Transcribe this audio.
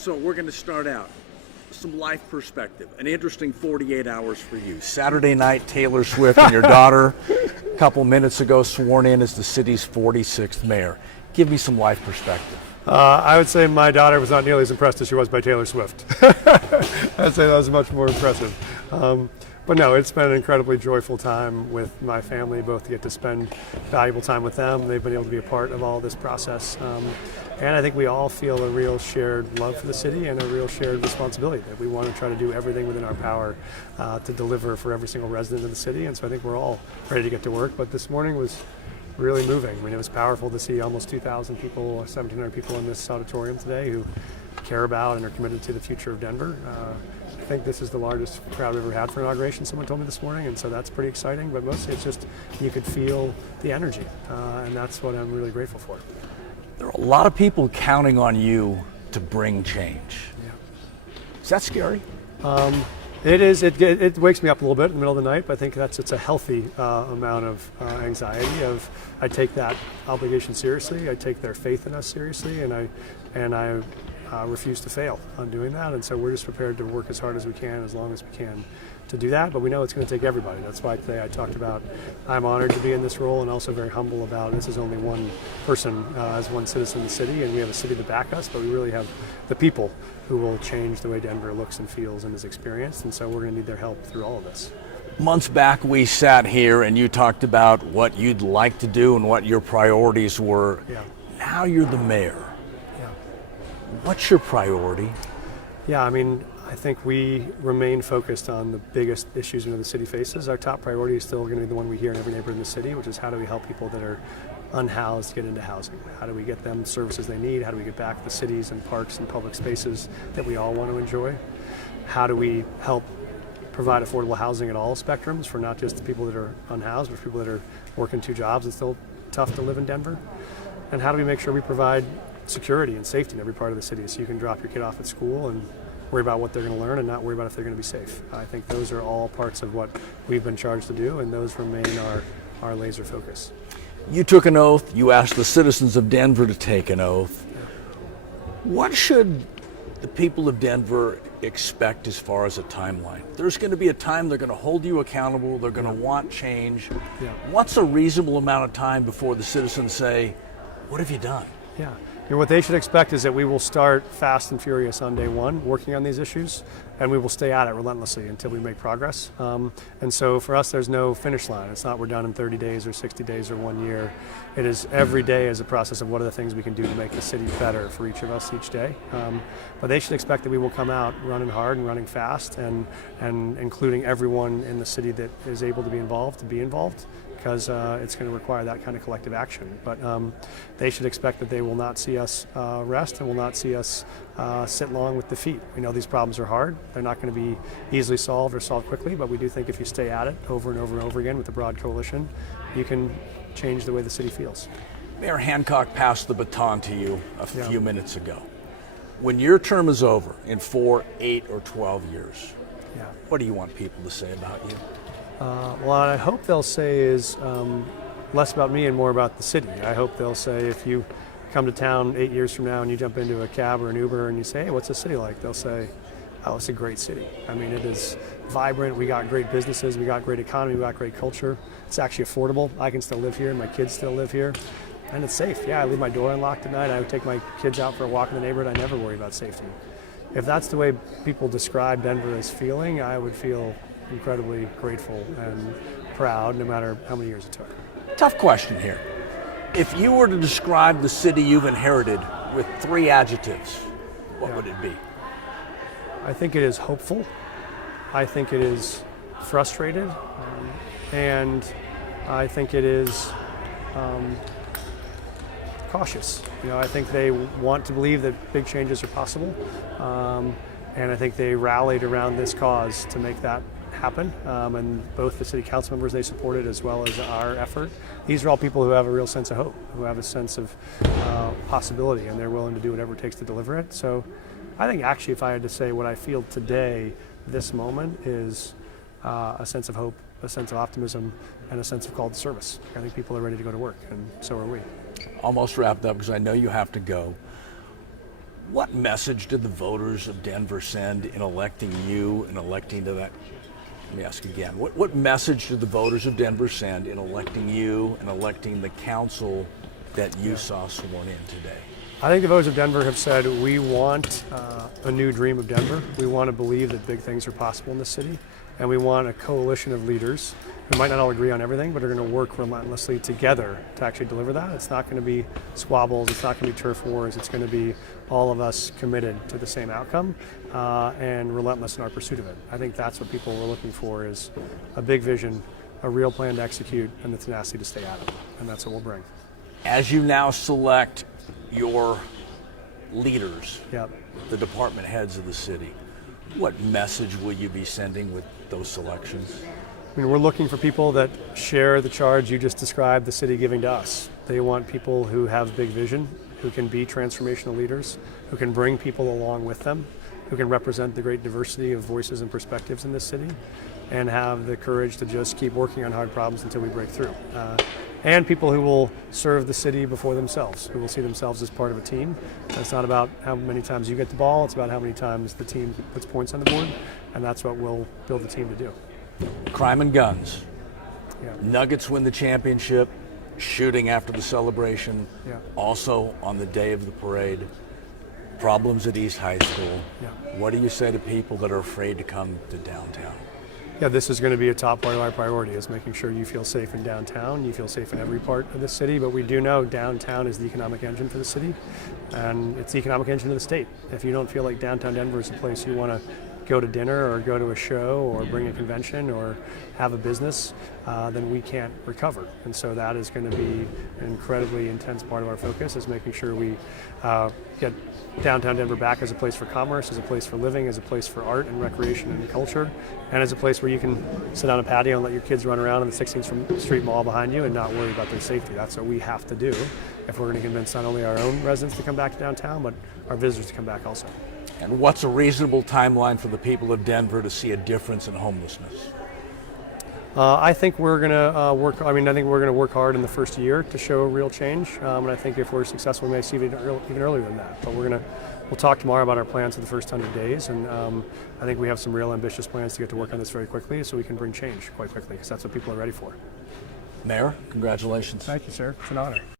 So we're going to start out. Some life perspective. An interesting 48 hours for you. Saturday night, Taylor Swift and your daughter, a couple minutes ago, sworn in as the city's 46th mayor. Give me some life perspective. I would say my daughter was not nearly as impressed as she was by Taylor Swift. I'd say that was much more impressive. But no, it's been an incredibly joyful time with my family, both to get to spend valuable time with them. They've been able to be a part of all this process. And I think we all feel a real shared love for the city and a real shared responsibility that we want to try to do everything within our power to deliver for every single resident of the city. And so I think we're all ready to get to work. But this morning was really moving. I mean, it was powerful to see almost 2,000 people, 1,700 people in this auditorium today who care about and are committed to the future of Denver. I think this is the largest crowd we've ever had for inauguration, someone told me this morning, and so that's pretty exciting, but mostly it's just you could feel the energy, and that's what I'm really grateful for. There are a lot of people counting on you to bring change. Yeah. Is that scary? It is. It wakes me up a little bit in the middle of the night, but I think it's a healthy amount of anxiety. I take that obligation seriously. I take their faith in us seriously, and I refuse to fail on doing that. And so we're just prepared to work as hard as we can, as long as we can, to do that. But we know it's going to take everybody. That's why today I talked about I'm honored to be in this role, and also very humble about this is only one person as one citizen of the city, and we have a city to back us, but we really have the people who will change the way Denver looks and feels and is experienced, and so we're going to need their help through all of this. Months back we sat here and you talked about what you'd like to do and what your priorities were. Yeah. Now you're the mayor. Yeah. What's your priority? Yeah, I mean, I think we remain focused on the biggest issues the city faces. Our top priority is still going to be the one we hear in every neighborhood in the city, which is how do we help people that are unhoused get into housing? How do we get them services they need? How do we get back the cities and parks and public spaces that we all want to enjoy? How do we help provide affordable housing at all spectrums for not just the people that are unhoused, but for people that are working 2 jobs? It's still tough to live in Denver. And how do we make sure we provide security and safety in every part of the city so you can drop your kid off at school and worry about what they're going to learn and not worry about if they're going to be safe? I think those are all parts of what we've been charged to do, and those remain our laser focus. You took an oath. You asked the citizens of Denver to take an oath. Yeah. What should the people of Denver expect as far as a timeline? There's going to be a time they're going to hold you accountable. They're going to want change. Yeah. What's a reasonable amount of time before the citizens say, what have you done? Yeah. What they should expect is that we will start fast and furious on day one working on these issues, and we will stay at it relentlessly until we make progress. And so for us, there's no finish line. It's not we're done in 30 days or 60 days or 1 year. It is every day is a process of what are the things we can do to make the city better for each of us each day. But they should expect that we will come out running hard and running fast, and including everyone in the city that is able to be involved, because it's going to require that kind of collective action. But they should expect that they will not see us rest and will not see us sit long with defeat. We know these problems are hard. They're not going to be easily solved or solved quickly, but we do think if you stay at it over and over and over again with a broad coalition, you can change the way the city feels. Mayor Hancock passed the baton to you a few minutes ago. When your term is over in 4, 8, or 12 years, what do you want people to say about you? What I hope they'll say is less about me and more about the city. I hope they'll say if you come to town 8 years from now and you jump into a cab or an Uber and you say, hey, what's the city like? They'll say, oh, it's a great city. I mean, it is vibrant. We got great businesses. We got great economy. We got great culture. It's actually affordable. I can still live here and my kids still live here. And it's safe. Yeah, I leave my door unlocked at night. I would take my kids out for a walk in the neighborhood. I never worry about safety. If that's the way people describe Denver as feeling, I would feel incredibly grateful and proud, no matter how many years it took. Tough question here. If you were to describe the city you've inherited with 3 adjectives, what would it be? I think it is hopeful. I think it is frustrated. And I think it is cautious. I think they want to believe that big changes are possible. And I think they rallied around this cause to make that happen, and both the city council members they supported as well as our effort. These are all people who have a real sense of hope, who have a sense of possibility, and they're willing to do whatever it takes to deliver it. So I think actually if I had to say what I feel today, this moment, is a sense of hope, a sense of optimism, and a sense of call to service. I think people are ready to go to work, and so are we. Almost wrapped up because I know you have to go. What message did the voters of Denver send in electing you and electing to that? Let me ask again. What message did the voters of Denver send in electing you and electing the council that you saw sworn in today? I think the voters of Denver have said we want a new dream of Denver. We want to believe that big things are possible in this city, and we want a coalition of leaders who might not all agree on everything, but are going to work relentlessly together to actually deliver that. It's not going to be squabbles, it's not going to be turf wars, it's going to be all of us committed to the same outcome and relentless in our pursuit of it. I think that's what people were looking for, is a big vision, a real plan to execute, and the tenacity to stay at it, and that's what we'll bring. As you now select your leaders, Yep. the department heads of the city, what message will you be sending with those selections? I mean, we're looking for people that share the charge you just described the city giving to us. They want people who have big vision, who can be transformational leaders, who can bring people along with them, who can represent the great diversity of voices and perspectives in this city, and have the courage to just keep working on hard problems until we break through. And people who will serve the city before themselves, who will see themselves as part of a team. It's not about how many times you get the ball, it's about how many times the team puts points on the board, and that's what we'll build the team to do. Crime and guns. Yeah. Nuggets win the championship, shooting after the celebration, Yeah. also on the day of the parade, problems at East High School. Yeah. What do you say to people that are afraid to come to downtown? Yeah, this is going to be a top part of our priority, is making sure you feel safe in downtown, you feel safe in every part of the city, but we do know downtown is the economic engine for the city, and it's the economic engine of the state. If you don't feel like downtown Denver is a place you want to go to dinner or go to a show or bring a convention or have a business, then we can't recover. And so that is going to be an incredibly intense part of our focus, is making sure we get downtown Denver back as a place for commerce, as a place for living, as a place for art and recreation and culture, and as a place where you can sit on a patio and let your kids run around in the 16th Street Mall behind you and not worry about their safety. That's what we have to do if we're going to convince not only our own residents to come back to downtown, but our visitors to come back also. And what's a reasonable timeline for the people of Denver to see a difference in homelessness? I think we're going to work. I think we're going to work hard in the first year to show real change. And I think if we're successful, we may see it even earlier than that. But we'll talk tomorrow about our plans for the first 100 days. And I think we have some real ambitious plans to get to work on this very quickly, so we can bring change quite quickly, because that's what people are ready for. Mayor, congratulations. Thank you, sir. It's an honor.